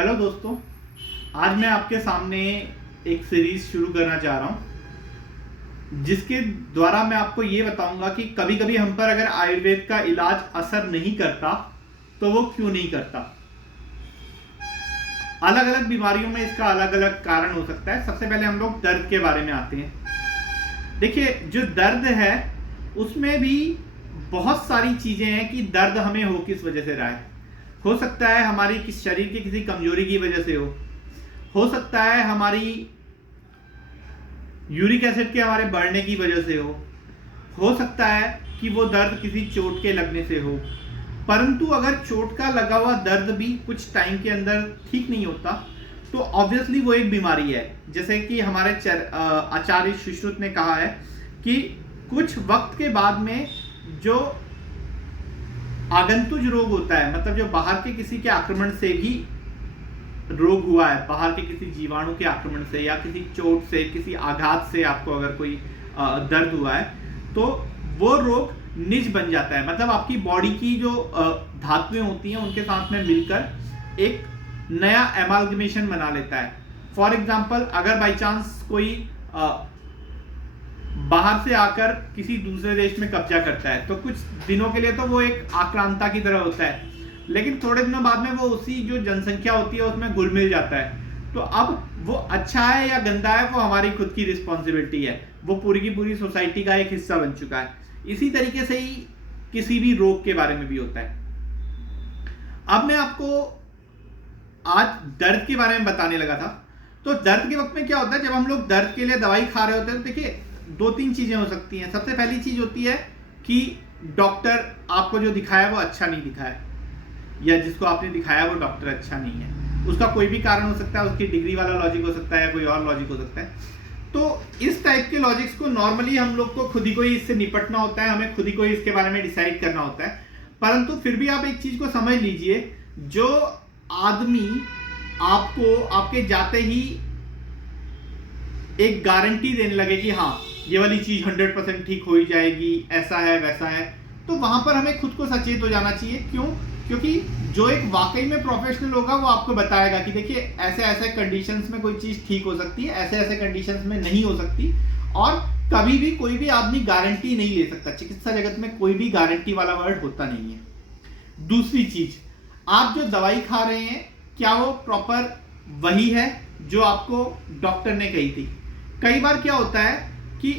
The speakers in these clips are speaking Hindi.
हेलो दोस्तों, आज मैं आपके सामने एक सीरीज शुरू करना चाह रहा हूं जिसके द्वारा मैं आपको ये बताऊंगा कि कभी कभी हम पर अगर आयुर्वेद का इलाज असर नहीं करता तो वो क्यों नहीं करता। अलग अलग बीमारियों में इसका अलग अलग कारण हो सकता है। सबसे पहले हम लोग दर्द के बारे में आते हैं। देखिए, जो दर्द है उसमें भी बहुत सारी चीजें हैं कि दर्द हमें हो किस वजह से रहा है। हो सकता है हमारी किस शरीर की किसी कमजोरी की वजह से हो सकता है हमारी यूरिक एसिड के हमारे बढ़ने की वजह से हो सकता है कि वो दर्द किसी चोट के लगने से हो। परंतु अगर चोट का लगा हुआ दर्द भी कुछ टाइम के अंदर ठीक नहीं होता तो ऑब्वियसली वो एक बीमारी है। जैसे कि हमारे आचार्य सुश्रुत ने कहा है कि कुछ वक्त के बाद में जो आगंतुज रोग होता है, मतलब जो बाहर के किसी के आक्रमण से भी रोग हुआ है, बाहर के किसी जीवाणु के आक्रमण से या किसी चोट से, किसी आघात से आपको अगर कोई दर्द हुआ है तो वो रोग निज बन जाता है। मतलब आपकी बॉडी की जो धातुएं होती हैं उनके साथ में मिलकर एक नया एमालगमेशन बना लेता है। फॉर एग्जाम्पल, अगर बाई चांस कोई बाहर से आकर किसी दूसरे देश में कब्जा करता है तो कुछ दिनों के लिए तो वो एक आक्रांता की तरह होता है, लेकिन थोड़े दिनों बाद में वो उसी जो जनसंख्या होती है उसमें घुल मिल जाता है। तो अब वो अच्छा है या गंदा है वो हमारी खुद की रिस्पॉन्सिबिलिटी है। वो पूरी की पूरी सोसाइटी का एक हिस्सा बन चुका है। इसी तरीके से ही किसी भी रोग के बारे में भी होता है। अब मैं आपको आज दर्द के बारे में बताने लगा था। तो दर्द के वक्त में क्या होता है, जब हम लोग दर्द के लिए दवाई खा रहे होते हैं तो देखिए दो तीन चीजें हो सकती हैं। सबसे पहली चीज होती है कि डॉक्टर आपको जो दिखाया वो अच्छा नहीं दिखाया, या जिसको आपने दिखाया वो डॉक्टर अच्छा नहीं है। उसका कोई भी कारण हो सकता है, उसकी डिग्री वाला लॉजिक हो सकता है या कोई और लॉजिक हो सकता है। तो इस टाइप के लॉजिक्स को नॉर्मली हम लोग को खुद ही को ही इससे निपटना होता है, हमें खुद ही को ही इसके बारे में डिसाइड करना होता है। परंतु फिर भी आप एक चीज को समझ लीजिए, जो आदमी आपको आपके जाते ही एक गारंटी देने लगे कि हाँ ये वाली चीज 100% ठीक हो ही जाएगी, ऐसा है वैसा है, तो वहां पर हमें खुद को सचेत हो जाना चाहिए। क्यों? क्योंकि जो एक वाकई में प्रोफेशनल होगा वो आपको बताएगा कि देखिए ऐसे ऐसे कंडीशंस में कोई चीज ठीक हो सकती है, ऐसे ऐसे कंडीशंस में नहीं हो सकती। और कभी भी कोई भी आदमी गारंटी नहीं ले सकता। चिकित्सा जगत में कोई भी गारंटी वाला वर्ड होता नहीं है। दूसरी चीज, आप जो दवाई खा रहे हैं क्या वो प्रॉपर वही है जो आपको डॉक्टर ने कही थी? कई बार क्या होता है कि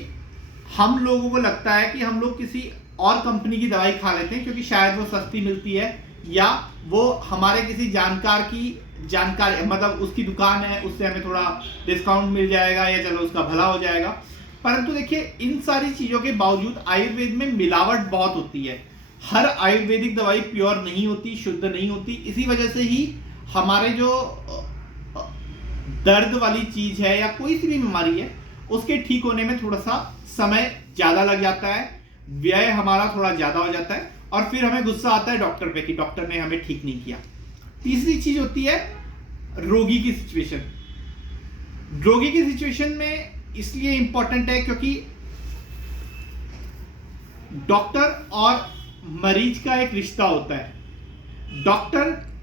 हम लोगों को लगता है कि हम लोग किसी और कंपनी की दवाई खा लेते हैं क्योंकि शायद वो सस्ती मिलती है, या वो हमारे किसी जानकार की जानकारी, मतलब उसकी दुकान है, उससे हमें थोड़ा डिस्काउंट मिल जाएगा या चलो उसका भला हो जाएगा। परंतु देखिए, इन सारी चीजों के बावजूद आयुर्वेद में मिलावट बहुत होती है। हर आयुर्वेदिक दवाई प्योर नहीं होती, शुद्ध नहीं होती। इसी वजह से ही हमारे जो दर्द वाली चीज है या कोई सी भी बीमारी है उसके ठीक होने में थोड़ा सा समय ज्यादा लग जाता है, व्यय हमारा थोड़ा ज्यादा हो जाता है, और फिर हमें गुस्सा आता है डॉक्टर पे कि डॉक्टर ने हमें ठीक नहीं किया। तीसरी चीज होती है रोगी की सिचुएशन। रोगी की सिचुएशन में इसलिए इंपॉर्टेंट है क्योंकि डॉक्टर और मरीज का एक रिश्ता होता है। डॉक्टर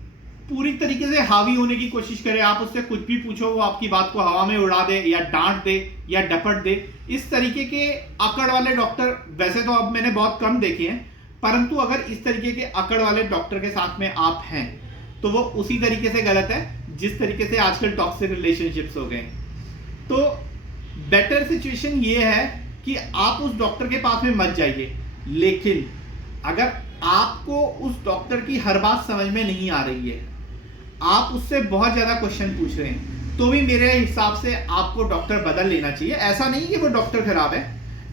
पूरी तरीके से हावी होने की कोशिश करे, आप उससे कुछ भी पूछो वो आपकी बात को हवा में उड़ा दे या डांट दे या डपट दे। इस तरीके के अकड़ वाले डॉक्टर वैसे तो अब मैंने बहुत कम देखे हैं, परंतु अगर इस तरीके के अकड़ वाले डॉक्टर के साथ में आप हैं तो वो उसी तरीके से गलत है जिस तरीके से आजकल टॉक्सिक रिलेशनशिप्स हो गए। तो बेटर सिचुएशन ये है कि आप उस डॉक्टर के पास में मत जाइए। लेकिन अगर आपको उस डॉक्टर की हर बात समझ में नहीं आ रही है, आप उससे बहुत ज्यादा क्वेश्चन पूछ रहे हैं, तो भी मेरे हिसाब से आपको डॉक्टर बदल लेना चाहिए। ऐसा नहीं कि वो डॉक्टर खराब है,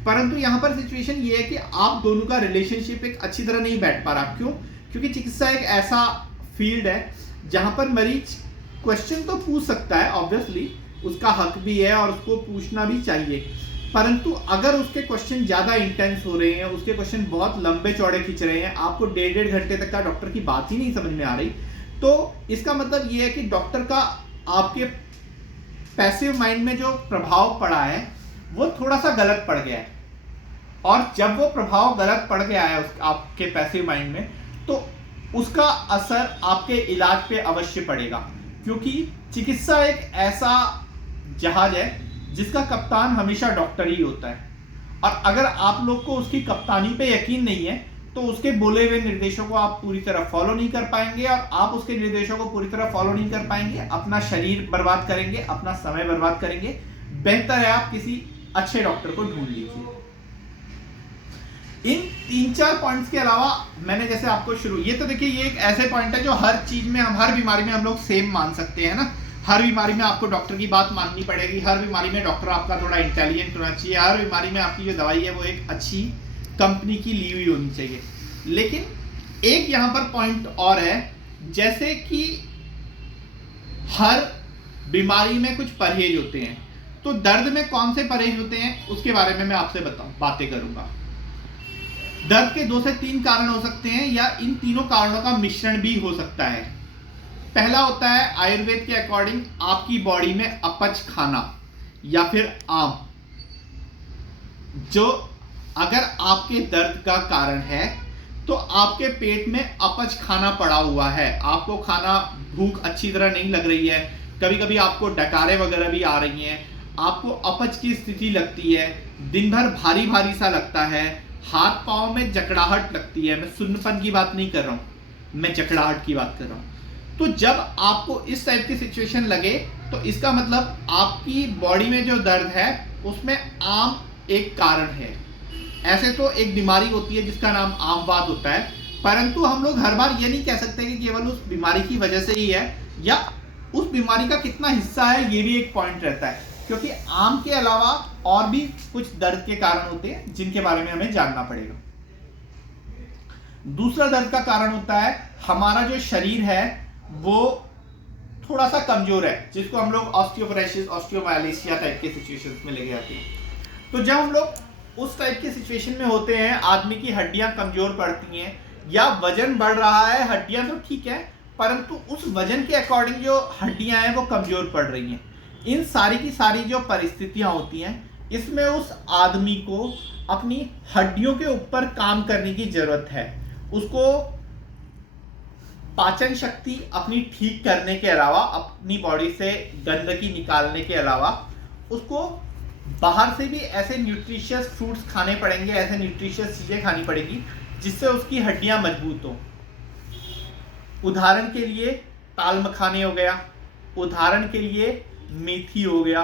परंतु यहां पर सिचुएशन ये है कि आप दोनों का रिलेशनशिप एक अच्छी तरह नहीं बैठ पा रहा। क्यों? क्योंकि चिकित्सा एक ऐसा फील्ड है जहां पर मरीज क्वेश्चन तो पूछ सकता है, ऑब्वियसली उसका हक भी है और उसको पूछना भी चाहिए, परंतु अगर उसके क्वेश्चन ज्यादा इंटेंस हो रहे हैं, उसके क्वेश्चन बहुत लंबे चौड़े खींच रहे हैं, आपको 1.5 घंटे तक का डॉक्टर की बात ही नहीं समझ में आ रही, तो इसका मतलब यह है कि डॉक्टर का आपके पैसिव माइंड में जो प्रभाव पड़ा है वो थोड़ा सा गलत पड़ गया है। और जब वो प्रभाव गलत पड़ गया है आपके पैसिव माइंड में, तो उसका असर आपके इलाज पे अवश्य पड़ेगा। क्योंकि चिकित्सा एक ऐसा जहाज है जिसका कप्तान हमेशा डॉक्टर ही होता है, और अगर आप लोग को उसकी कप्तानी पे यकीन नहीं है तो उसके बोले हुए निर्देशों को आप पूरी तरह फॉलो नहीं कर पाएंगे, और आप उसके निर्देशों को पूरी तरह फॉलो नहीं कर पाएंगे, अपना शरीर बर्बाद करेंगे, अपना समय बर्बाद करेंगे। बेहतर है आप किसी अच्छे डॉक्टर को ढूंढ लीजिए। इन 3-4 पॉइंट्स के अलावा मैंने जैसे आपको ये तो देखिए, ये एक ऐसे पॉइंट है जो हर चीज में हम, हर बीमारी में हम लोग सेम मान सकते हैं ना। हर बीमारी में आपको डॉक्टर की बात माननी पड़ेगी, हर बीमारी में डॉक्टर आपका थोड़ा इंटेलिजेंट होना चाहिए, हर बीमारी में आपकी जो दवाई है वो एक अच्छी कंपनी की ली हुई होनी चाहिए। लेकिन एक यहां पर पॉइंट और है, जैसे कि हर बीमारी में कुछ परहेज होते हैं, तो दर्द में कौन से परहेज होते हैं उसके बारे में मैं आपसे बातें करूंगा। दर्द के 2 से 3 कारण हो सकते हैं, या इन तीनों कारणों का मिश्रण भी हो सकता है। पहला होता है आयुर्वेद के अकॉर्डिंग आपकी बॉडी में अपच खाना या फिर आम, जो अगर आपके दर्द का कारण है तो आपके पेट में अपच खाना पड़ा हुआ है, आपको खाना भूख अच्छी तरह नहीं लग रही है, कभी कभी आपको डकारे वगैरह भी आ रही हैं, आपको अपच की स्थिति लगती है, दिन भर भारी भारी सा लगता है, हाथ पांव में जकड़ाहट लगती है। मैं सुन्नपन की बात नहीं कर रहा हूं, मैं जकड़ाहट की बात कर रहा हूं। तो जब आपको इस टाइप की सिचुएशन लगे तो इसका मतलब आपकी बॉडी में जो दर्द है उसमें आम एक कारण है। ऐसे तो एक बीमारी होती है जिसका नाम आमवात होता है, परंतु हम लोग हर बार ये नहीं कह सकते कि केवल उस बीमारी की वजह से ही है, या उस बीमारी का कितना हिस्सा है ये भी एक पॉइंट रहता है, क्योंकि आम के अलावा और भी कुछ दर्द के कारण होते हैं जिनके बारे में हमें जानना पड़ेगा। दूसरा दर्द का कारण होता है हमारा जो शरीर है वो थोड़ा सा कमजोर है, जिसको हम लोग ऑस्टियोपोरोसिस, ऑस्टियोमाइलिसिया टाइप के सिचुएशंस में लेके आते हैं। तो जब हम लोग उस टाइप के सिचुएशन में होते हैं, आदमी की हड्डियां कमजोर पड़ती हैं या वजन बढ़ रहा है, हड्डियां तो ठीक है परंतु उस वजन के अकॉर्डिंग जो हड्डियां हैं वो कमजोर पड़ रही हैं। इन सारी की सारी जो परिस्थितियां होती हैं, इसमें उस आदमी को अपनी हड्डियों के ऊपर काम करने की जरूरत है। उसको पाचन शक्ति अपनी ठीक करने के अलावा, अपनी बॉडी से गंदगी निकालने के अलावा, उसको बाहर से भी ऐसे न्यूट्रिशियस फ्रूट्स खाने पड़ेंगे, ऐसे न्यूट्रिशियस चीजें खानी पड़ेगी जिससे उसकी हड्डियां मजबूत हो। उदाहरण के लिए ताल मखाने हो गया, उदाहरण के लिए मेथी हो गया।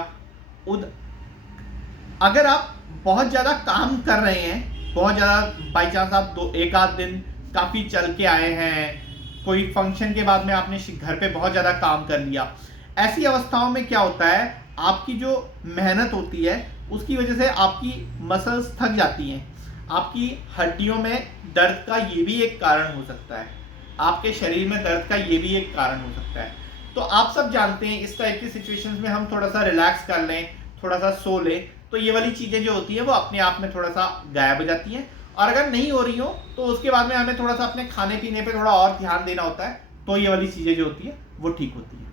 अगर आप बहुत ज़्यादा काम कर रहे हैं, बहुत ज़्यादा बाई चांस आप एक आध दिन काफ़ी चल के आए हैं, कोई फंक्शन के बाद में आपने घर पे बहुत ज़्यादा काम कर लिया, ऐसी अवस्थाओं में क्या होता है, आपकी जो मेहनत होती है उसकी वजह से आपकी मसल्स थक जाती हैं, आपकी हड्डियों में दर्द का ये भी एक कारण हो सकता है, आपके शरीर में दर्द का ये भी एक कारण हो सकता है। तो आप सब जानते हैं इस टाइप की सिचुएशंस में हम थोड़ा सा रिलैक्स कर लें, थोड़ा सा सो लें, तो ये वाली चीज़ें जो होती हैं वो अपने आप में थोड़ा सा गायब हो जाती हैं। और अगर नहीं हो रही हो तो उसके बाद में हमें थोड़ा सा अपने खाने पीने पे थोड़ा और ध्यान देना होता है, तो ये वाली चीज़ें जो होती है वो ठीक होती है।